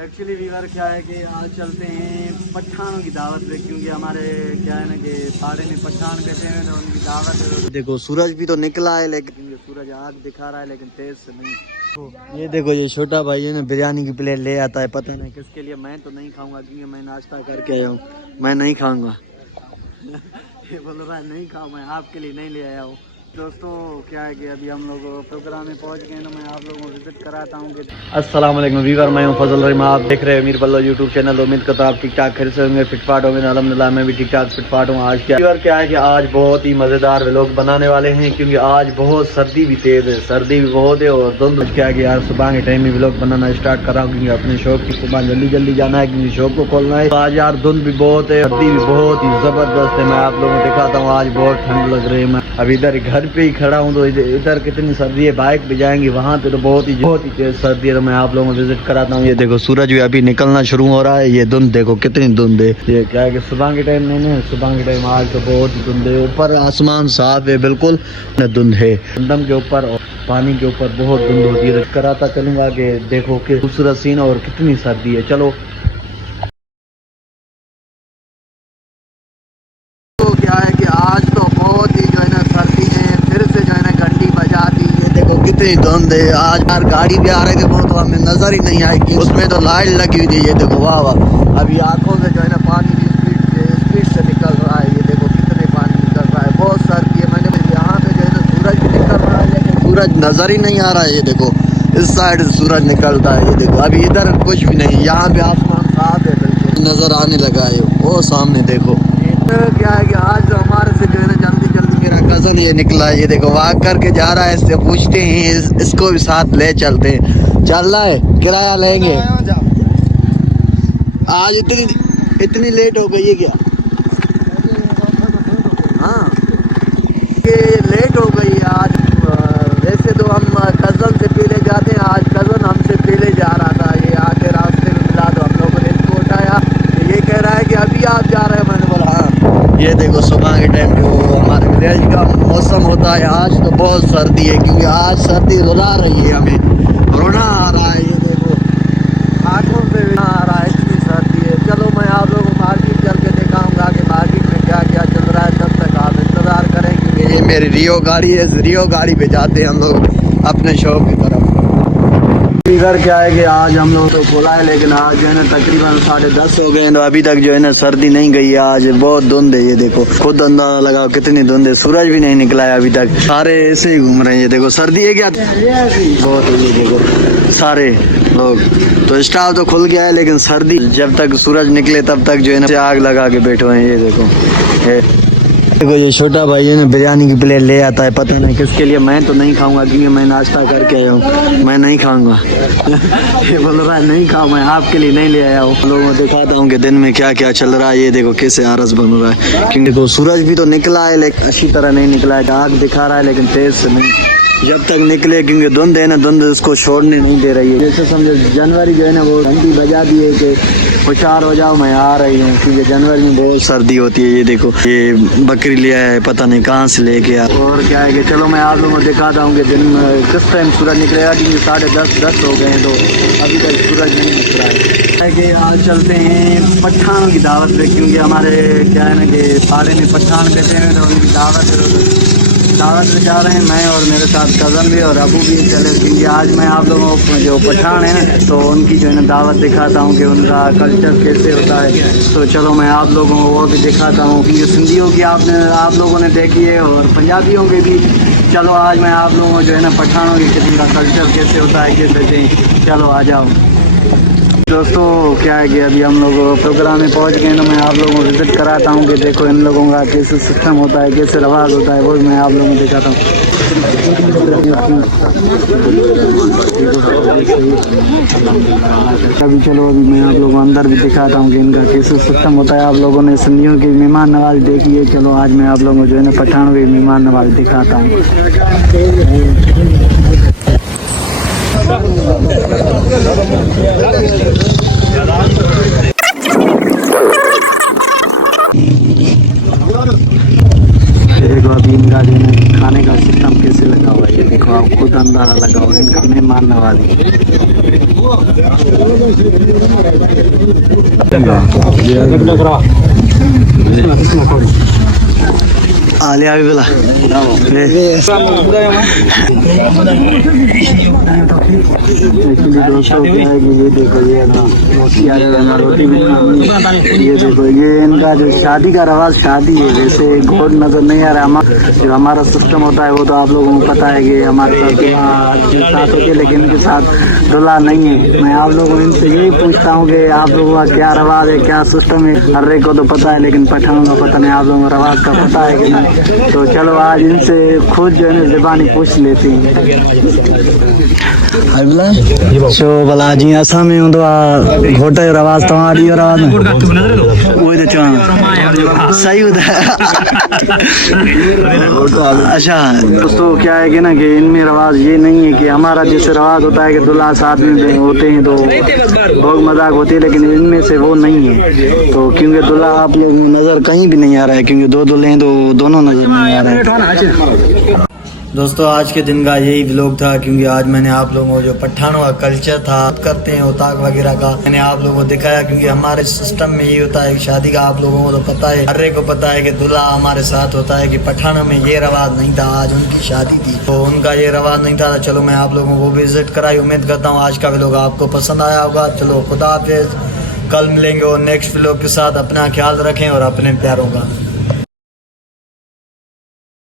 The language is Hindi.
एक्चुअली वीवर क्या है कि आज चलते हैं पठानों की दावत पे, क्योंकि हमारे क्या है ना कि पाड़े में पठान कहते हैं तो उनकी दावत है। देखो सूरज भी तो निकला है, लेकिन ये सूरज आग दिखा रहा है लेकिन तेज से नहीं। तो ये देखो ये छोटा भाई है ना बिरयानी की प्लेट ले आता है, पता नहीं किसके लिए। मैं तो नहीं खाऊंगा क्योंकि मैं नाश्ता करके आया हूँ, मैं नहीं खाऊंगा। ये बोल रहा है नहीं खाऊँ, मैं आपके लिए नहीं ले आया हूँ। दोस्तों क्या है कि अभी हम लोग प्रोग्राम में पहुंच गए ना, मैं आप लोगों को विजिट कराता हूँ कि अस्सलाम वालेकुम वीवर, मैं हूँ फजल रहीम, आप देख रहे हैं मीर बल्लो यूट्यूब चैनल। उम्मीद करता हूँ आप ठीक ठाक खैर से होंगे, फिटफाट होंगे। अल्हम्दुलिल्लाह मैं भी ठीक ठाक फिटफाट हूँ। आज क्या है कि आज बहुत ही मज़ेदार व्लॉग बनाने वाले हैं, क्योंकि आज बहुत सर्दी भी तेज़ है, सर्दी भी बहुत है। और धुंध क्या है कि यार सुबह के टाइम में व्लॉग बनाना स्टार्ट करा हूँ, क्योंकि अपने शॉप की सुबह जल्दी जाना है, क्योंकि शॉप को खोलना है। आज यार धुंध भी बहुत है, सर्दी भी बहुत ही ज़बरदस्त है। मैं आप लोगों को दिखाता हूँ, आज बहुत ठंड लग रही है। मैं अभी इधर घर पे ही खड़ा हूँ, तो इधर कितनी सर्दी है, बाइक पे जाएंगे वहाँ पे तो बहुत ही तेज सर्दी है। तो मैं आप लोगों को विजिट कराता हूँ। ये देखो सूरज भी अभी निकलना शुरू हो रहा है। ये धुंध देखो कितनी धुंध है। ये क्या है कि सुबह के टाइम नहीं, सुबह के टाइम आज तो बहुत ही धुंध है। ऊपर आसमान साफ है, बिल्कुल धुंध है। दम के ऊपर और पानी के ऊपर बहुत धुंध होती है। कराता चलूंगा कि देखो कि खूबसूरत सीन और कितनी सर्दी है। चलो क्या है कि आज तो बहुत ही जो है ना सर्दी है, फिर से जो है ना घंटी बजा दी। ये देखो कितनी धुंध है। आज यार गाड़ी भी आ रहे थे वो तो हमें नजर ही नहीं आएगी, उसमें तो लाइट लगी हुई थी। ये देखो वाह वाह, अभी आंखों से जो है ना पानी भी स्पीड से निकल रहा है। ये देखो कितने पानी निकल रहा है, बहुत सर्दी है। मैंने यहाँ पे जो है ना सूरज भी निकल रहा है, लेकिन सूरज नजर ही नहीं आ रहा है। ये देखो इस साइड सूरज निकलता है। ये देखो अभी इधर कुछ भी नहीं, यहाँ पे आसमान साफ है, बिल्कुल नजर आने लगा है। वो सामने देखो क्या है कि आज जो हमारे से जो है ना जल्दी मेरा कजन ये निकला है। ये देखो वॉक करके जा रहा है, इससे पूछते हैं इसको भी साथ ले चलते हैं। चल रहा है, किराया लेंगे। आज इतनी लेट हो गई है क्या? हाँ ये लेट हो गई है आज। वैसे तो हम कजन से पहले जाते हैं, आज कजन हमसे पहले जा रहा था। ये आके रास्ते में मिला तो हम लोगों ने इसको उठाया। ये कह रहा है कि अभी आप जा रहे हैं। मैंने बोला हाँ। ये देखो सुबह के टाइम जो हमारे विलेज का मौसम होता है, आज तो बहुत सर्दी है, क्योंकि आज सर्दी रुला रही है, हमें रोना आ रहा है। ये देखो आंखों पे रोना आ रहा है, इतनी सर्दी है। चलो मैं आप लोगों को मार्केट चल के दिखाऊंगा कि मार्केट में क्या क्या चल रहा है। तब तक आप इंतज़ार करें, क्योंकि ये मेरी रियो गाड़ी है। इस रियो गाड़ी पे जाते हैं हम लोग अपने शॉप की तरफ। इधर क्या है कि आज हम लोग तो खोला है, लेकिन आज जो है ना तकरीबन 10:30 हो गए, तो अभी तक जो है ना सर्दी नहीं गई है। आज बहुत धुंध है। ये देखो खुद अंदाजा लगाओ कितनी धुंध है, सूरज भी नहीं निकला है अभी तक, सारे ऐसे ही घूम रहे हैं। ये देखो सर्दी है क्या बहुत है। ये देखो सारे लोग तो स्टाफ तो खुल गया है, लेकिन सर्दी जब तक सूरज निकले तब तक जो है ना आग लगा के बैठे हुए हैं। ये देखो ये छोटा भाई है ना बिरयानी की प्लेट ले आता है, पता नहीं किसके लिए। मैं तो नहीं खाऊंगा क्योंकि मैं नाश्ता करके आया हूँ, मैं नहीं खाऊंगा। ये बोल रहा है नहीं खाऊं, मैं आपके लिए नहीं ले आया हूँ। लोगों को दिखाता हूँ कि दिन में क्या क्या चल रहा है। ये देखो कैसे आरस बन रहा है, क्योंकि देखो सूरज भी तो निकला है, लेकिन अच्छी तरह नहीं निकला है। आग दिखा रहा है लेकिन तेज से नहीं। जब तक निकले, क्योंकि धुंध है ना, धुंध इसको छोड़ने नहीं दे रही है। जैसे समझो जनवरी जो है ना वो घंटी बजा दी है कि होशियार हो जाओ, मैं आ रही हूँ, क्योंकि जनवरी में बहुत सर्दी होती है। ये देखो ये बकरी लिया है, पता नहीं कहाँ से लेके आया। और क्या है कि चलो मैं आप लोगों को दिखाता हूँ कि दिन में किस टाइम सूरज निकलेगा, क्योंकि 10:30 हो गए हैं तो अभी तक सूरज नहीं निकल रहा है। कि आज चलते हैं पठानों की दावत पे, क्योंकि हमारे क्या है ना कि पाड़े में पठान कहते हैं तो उनकी दावत में जा रहे हैं। मैं और मेरे साथ कज़न भी और अबू भी चले, क्योंकि आज मैं आप लोगों को जो पठान है ना तो उनकी जो है ना दावत दिखाता हूँ कि उनका कल्चर कैसे होता है। तो चलो मैं आप लोगों को वो भी दिखाता हूँ, क्योंकि सिंधियों की आप लोगों ने देखी है और पंजाबियों के भी। चलो आज मैं आप लोगों को जो है ना पठानों की किस्म का कल्चर कैसे होता है कैसे, चलो आ जाओ। दोस्तों क्या है कि अभी हम लोग प्रोग्राम में पहुंच गए, तो मैं आप लोगों को विजिट कराता हूं कि देखो इन लोगों का कैसे सिस्टम होता है, कैसे रवाज होता है, वो मैं आप लोगों को दिखाता हूं। अभी चलो अभी मैं आप लोगों को अंदर भी दिखाता हूं कि इनका कैसे सिस्टम होता है। आप लोगों ने सिंधियों की मेहमान नवाज़ी देखी है, चलो आज मैं आप लोगों को जो है ना पठानों की मेहमान नवाज़ी दिखाता हूँ। देखो अभी इनका जो है खाने का सिस्टम कैसे लगा हुआ है, ये देखो आप खुद अंदाजा नारा लगाओ, इनका मेहमान नवाजी। आलिया भी बोला दोस्तों, क्या है कि ये देखो, ये रोटी भी, ये देखो, ये इनका जो शादी का रवाज, शादी है जैसे घोट नजर नहीं आ रहा। जो हमारा सिस्टम होता है वो तो आप लोगों को पता है कि हमारे साथ होती है, लेकिन इनके साथ दूल्हा नहीं है। मैं आप लोगों इनसे यही पूछता हूँ कि आप लोगों का क्या रवाज है, क्या सिस्टम है। हर एक को तो पता है, लेकिन पठानों का पता नहीं, आप लोगों को रवाज का पता है कि नहीं। तो चलो आज इनसे खुद जो है ज़बानी पूछ लेते हैं। सो भला जी असां में हूंदो आहे घोट जो रवाज, तव्हां ॾींहुं रवाज उहो त चवां सही अच्छा दोस्तों, क्या है कि ना कि इनमें रवाज ये नहीं है कि हमारा जैसे रवाज होता है कि दूल्हा साथ में होते हैं तो बहुत मजाक होती है, लेकिन इनमें से वो नहीं है। तो क्योंकि दूल्हा आप लोग नज़र कहीं भी नहीं आ रहा है, क्योंकि दो दूल्हे हैं तो दोनों नज़र नहीं आ रहे हैं। दोस्तों आज के दिन का यही व्लॉग था, क्योंकि आज मैंने आप लोगों को जो पठानों का कल्चर था करते हैं उताक वगैरह का, मैंने आप लोगों को दिखाया। क्योंकि हमारे सिस्टम में ये होता है शादी का, आप लोगों को तो पता है, हर एक को पता है कि दूल्हा हमारे साथ होता है। कि पठानों में ये रवाज नहीं था, आज उनकी शादी थी तो उनका ये रवाज नहीं था। चलो मैं आप लोगों को विजिट कराई, उम्मीद करता हूँ आज का व्लॉग आपको पसंद आया होगा। चलो खुदा हाफिज़, कल मिलेंगे और नेक्स्ट व्लॉग के साथ। अपना ख्याल रखें और अपने प्यारों का।